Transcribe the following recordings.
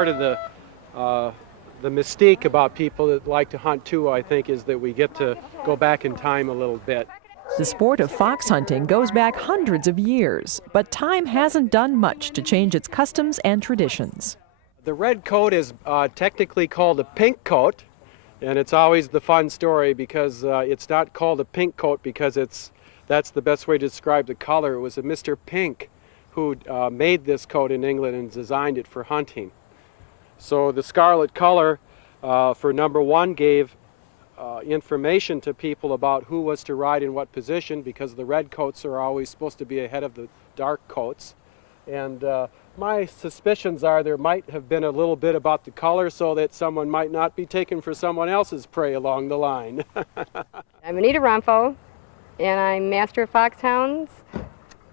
part of the mystique about people that like to hunt too, I think, is that we get to go back in time a little bit. The sport of fox hunting goes back hundreds of years, but time hasn't done much to change its customs and traditions. The red coat is technically called a pink coat, and it's always the fun story because it's not called a pink coat because that's the best way to describe the color. It was a Mr. Pink who made this coat in England and designed it for hunting. So the scarlet color for number one gave information to people about who was to ride in what position, because the red coats are always supposed to be ahead of the dark coats. And my suspicions are there might have been a little bit about the color so that someone might not be taken for someone else's prey along the line. I'm Anita Romfo, and I'm Master of Foxhounds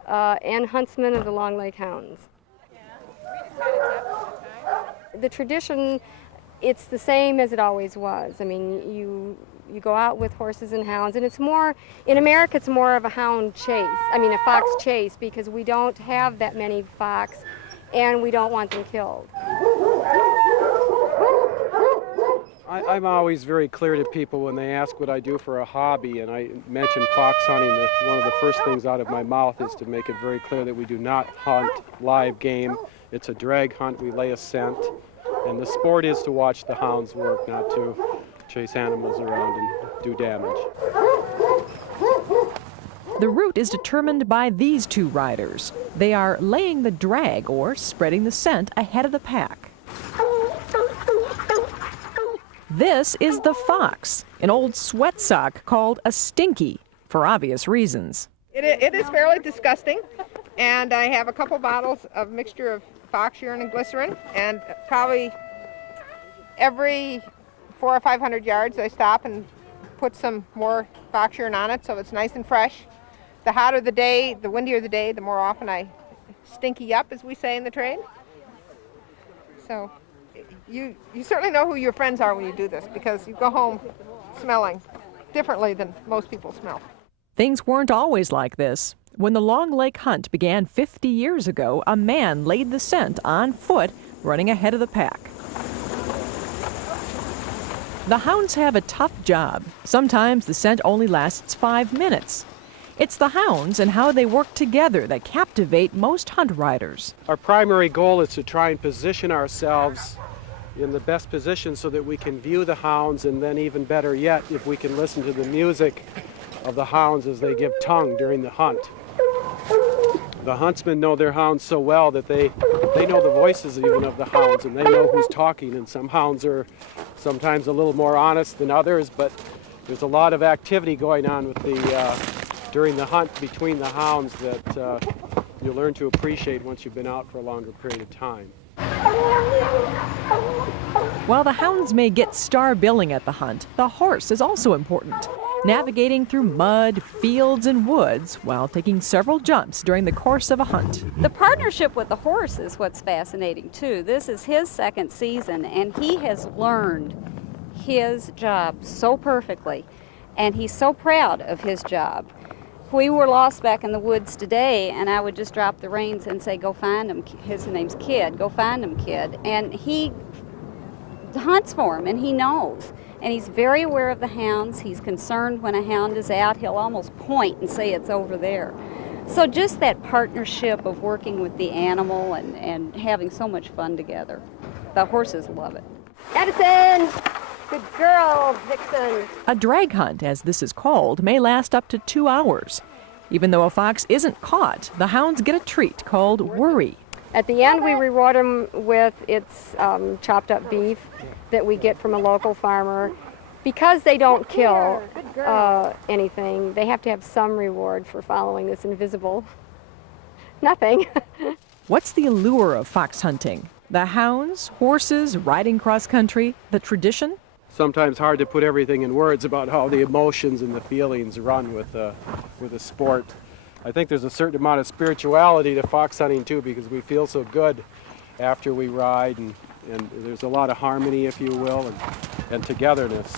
and Huntsman of the Long Lake Hounds. The tradition, it's the same as it always was. I mean, you go out with horses and hounds, and it's more, in America, it's more of a hound chase. I mean, a fox chase, because we don't have that many fox, and we don't want them killed. I'm always very clear to people when they ask what I do for a hobby, and I mention fox hunting, that one of the first things out of my mouth is to make it very clear that we do not hunt live game. It's a drag hunt. We lay a scent, and the sport is to watch the hounds work, not to chase animals around and do damage. The route is determined by these two riders. They are laying the drag, or spreading the scent, ahead of the pack. This is the fox, an old sweat sock called a stinky, for obvious reasons. It is fairly disgusting, and I have a couple bottles of mixture of fox urine and glycerin, and probably every 400 or 500 yards I stop and put some more fox urine on it so it's nice and fresh. The hotter the day, the windier the day, the more often I stinky up, as we say in the trade. So you certainly know who your friends are when you do this, because you go home smelling differently than most people smell. Things weren't always like this. When the Long Lake hunt began 50 years ago, a man laid the scent on foot, running ahead of the pack. The hounds have a tough job. Sometimes the scent only lasts 5 minutes. It's the hounds and how they work together that captivate most hunt riders. Our primary goal is to try and position ourselves in the best position so that we can view the hounds, and then even better yet, if we can listen to the music of the hounds as they give tongue during the hunt. The huntsmen know their hounds so well that they know the voices even of the hounds, and they know who's talking, and some hounds are sometimes a little more honest than others, but there's a lot of activity going on with during the hunt between the hounds that you learn to appreciate once you've been out for a longer period of time. While the hounds may get star billing at the hunt, the horse is also important, navigating through mud, fields, and woods while taking several jumps during the course of a hunt. The partnership with the horse is what's fascinating, too. This is his second season, and he has learned his job so perfectly, and he's so proud of his job. We were lost back in the woods today, and I would just drop the reins and say, go find him. His name's Kid. Go find him, Kid. And he hunts for him, and he knows. And he's very aware of the hounds. He's concerned when a hound is out. He'll almost point and say it's over there. So just that partnership of working with the animal and having so much fun together. The horses love it. Edison! Good girl, Vixen. A drag hunt, as this is called, may last up to 2 hours. Even though a fox isn't caught, the hounds get a treat called worry. At the end, we reward them with its chopped up beef that we get from a local farmer. Because they don't kill anything, they have to have some reward for following this invisible nothing. What's the allure of fox hunting? The hounds, horses, riding cross country, the tradition? Sometimes hard to put everything in words about how the emotions and the feelings run with a sport. I think there's a certain amount of spirituality to fox hunting too, because we feel so good after we ride, and there's a lot of harmony, if you will, and togetherness.